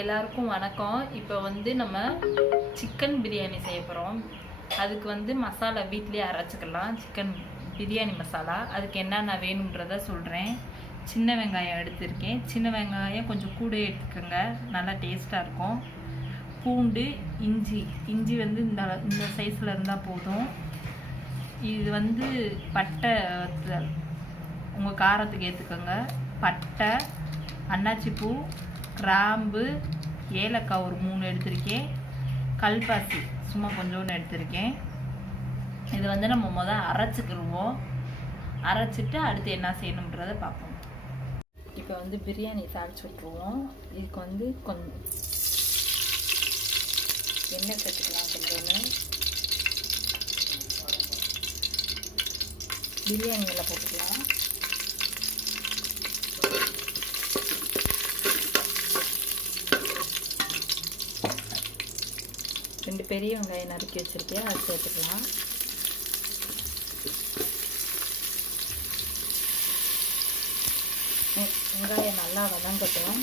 எல்லாருக்கும் வணக்கம். இப்போ வந்து நம்ம சிக்கன் பிரியாணி செய்ய போகிறோம். அதுக்கு வந்து மசாலா வீட்லேயே அரைச்சிக்கலாம். சிக்கன் பிரியாணி மசாலா அதுக்கு என்னென்ன வேணுன்றத சொல்கிறேன். சின்ன வெங்காயம் எடுத்திருக்கேன். சின்ன வெங்காயம் கொஞ்சம் கூட எடுத்துக்கோங்க, நல்லா டேஸ்ட்டாக இருக்கும். பூண்டு, இஞ்சி வந்து இந்த சைஸில் இருந்தால் போதும். இது வந்து பட்டை உங்கள் காரத்துக்கு ஏற்றுக்கோங்க. பட்டை, அன்னாச்சிப்பூ, கிராம்பு, ஏலக்காய் ஒரு 3 எடுத்திருக்கேன். கல்பாசி சும்மா கொஞ்சோன்னு எடுத்திருக்கேன். இது வந்து நம்ம அரைச்சிக்கிடுவோம். அரைச்சிட்டு அடுத்து என்ன செய்யணுன்றதை பார்ப்போம். இப்போ வந்து பிரியாணி தாளிச்சு விட்ருவோம். இதுக்கு வந்து கொஞ்சம் எண்ணெய் சேர்த்துக்கலாம். கொஞ்சோன்னு பிரியாணி இலை போட்டுக்கலாம். ரெண்டு பெரிய வெங்காயம் நறுக்கி வச்சுருக்கேன், அதை சேர்த்துக்கலாம். வெங்காயம் நல்லா வதங்கட்டும்.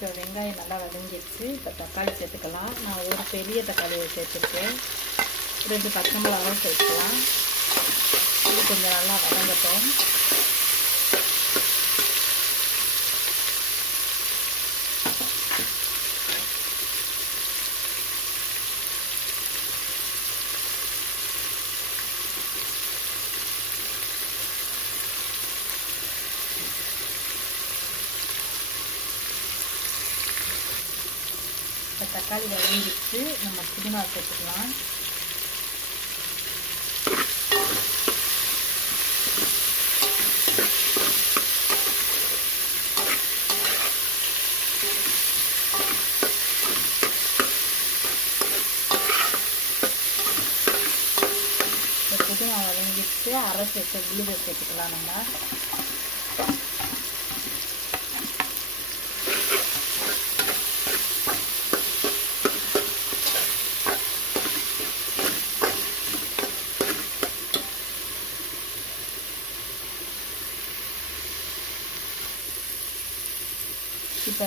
இப்போ வெங்காயம் நல்லா வதங்கிடுச்சு. இப்போ தக்காளி சேர்த்துக்கலாம். நான் ஒரு பெரிய தக்காளியை சேர்த்துருக்கேன். 2 பச்சை மிளகாவும் சேர்த்துக்கலாம். இது கொஞ்சம் நல்லா வதங்கட்டும். இப்போ தக்காளி வதங்கிடுச்சு. நம்ம புதினா சேர்த்துக்கலாம். இப்போ புதினா வதங்கிடுச்சு. அரைச்சி வச்ச விழுதை சேர்த்துக்கலாம். நம்ம இப்போ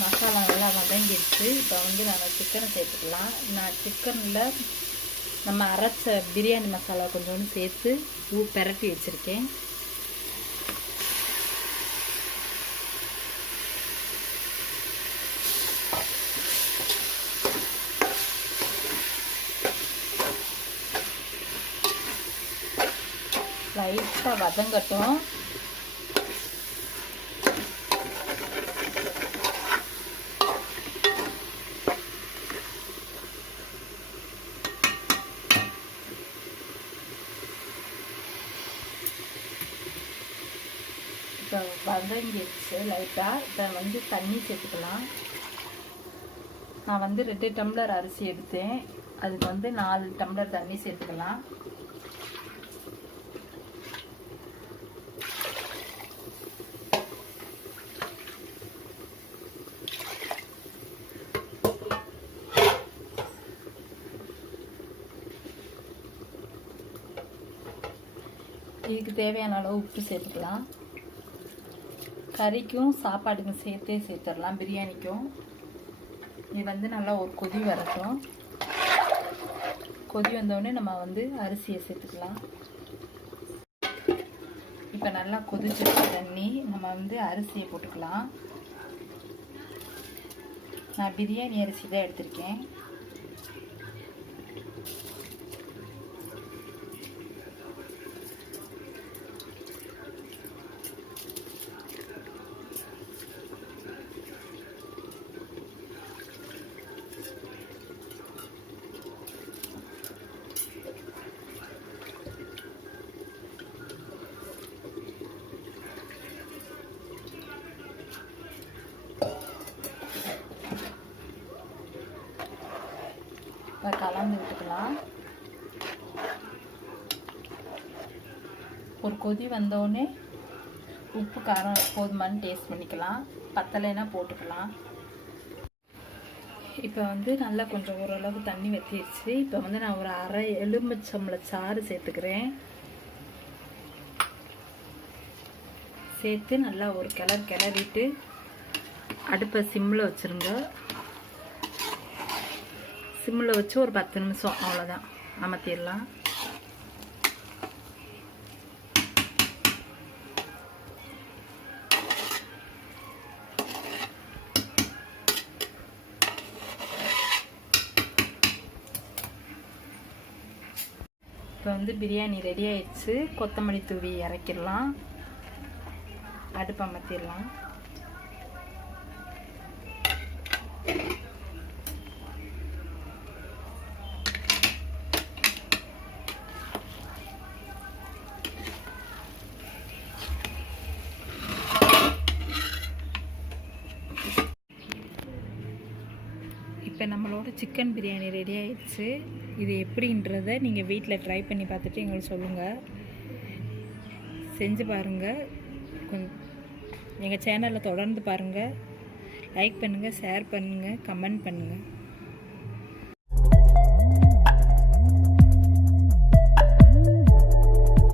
மசாலா நல்லா வதங்கிடுச்சு. இப்போ வந்து நம்ம சிக்கனை சேர்த்துக்கலாம். நான் சிக்கனில் நம்ம அரைச்ச பிரியாணி மசாலா கொஞ்சோண்டு சேர்த்து பெரட்டி வச்சுருக்கேன். லைட்டாக வதங்கட்டும். இப்போ வதங்கிடுச்சு லைட்டாக. இப்போ வந்து தண்ணி சேர்த்துக்கலாம். நான் வந்து 2 டம்ளர் அரிசி எடுத்தேன். அதுக்கு வந்து 4 டம்ளர் தண்ணி சேர்த்துக்கலாம். இதுக்கு தேவையான அளவு உப்பு சேர்த்துக்கலாம். கறிக்கும் சாப்பாட்டுக்கும் சேர்த்துடலாம், பிரியாணிக்கும். இது வந்து நல்லா ஒரு கொதி வரட்டும். கொதி வந்தோடனே நம்ம வந்து அரிசியை சேர்த்துக்கலாம். இப்போ நல்லா கொதிச்சிருக்க தண்ணி, நம்ம வந்து அரிசியை போட்டுக்கலாம். நான் பிரியாணி அரிசி தான் எடுத்திருக்கேன். இப்போ கலந்து விட்டுக்கலாம். ஒரு கொதி வந்தோடனே உப்பு காரம் போதுமானு டேஸ்ட் பண்ணிக்கலாம். பத்தலைன்னா போட்டுக்கலாம். இப்போ வந்து நல்லா கொஞ்சம் ஓரளவு தண்ணி வற்றிடுச்சு. இப்போ வந்து நான் ஒரு அரை எலுமிச்சம்பழ சாறு சேர்த்துக்கிறேன். சேர்த்து நல்லா ஒரு கிளறிட்டு அடுப்பை சிம்மில் வச்சுருங்க. சிம்மில் வச்சு ஒரு 10 நிமிஷம் அவ்வளோதான் அமர்த்திடலாம். இப்போ வந்து பிரியாணி ரெடி ஆயிடுச்சு. கொத்தமல்லி தூவி இறக்கிடலாம். அடுப்பு அமர்த்திடலாம். இப்போ நம்மளோட சிக்கன் பிரியாணி ரெடி ஆயிடுச்சு. இது எப்படின்றத நீங்கள் வீட்டில் ட்ரை பண்ணி பார்த்துட்டு எங்களுக்கு சொல்லுங்கள். செஞ்சு பாருங்கள். எங்கள் சேனலில் தொடர்ந்து பாருங்கள். லைக் பண்ணுங்கள், ஷேர் பண்ணுங்கள், கமெண்ட் பண்ணுங்கள்.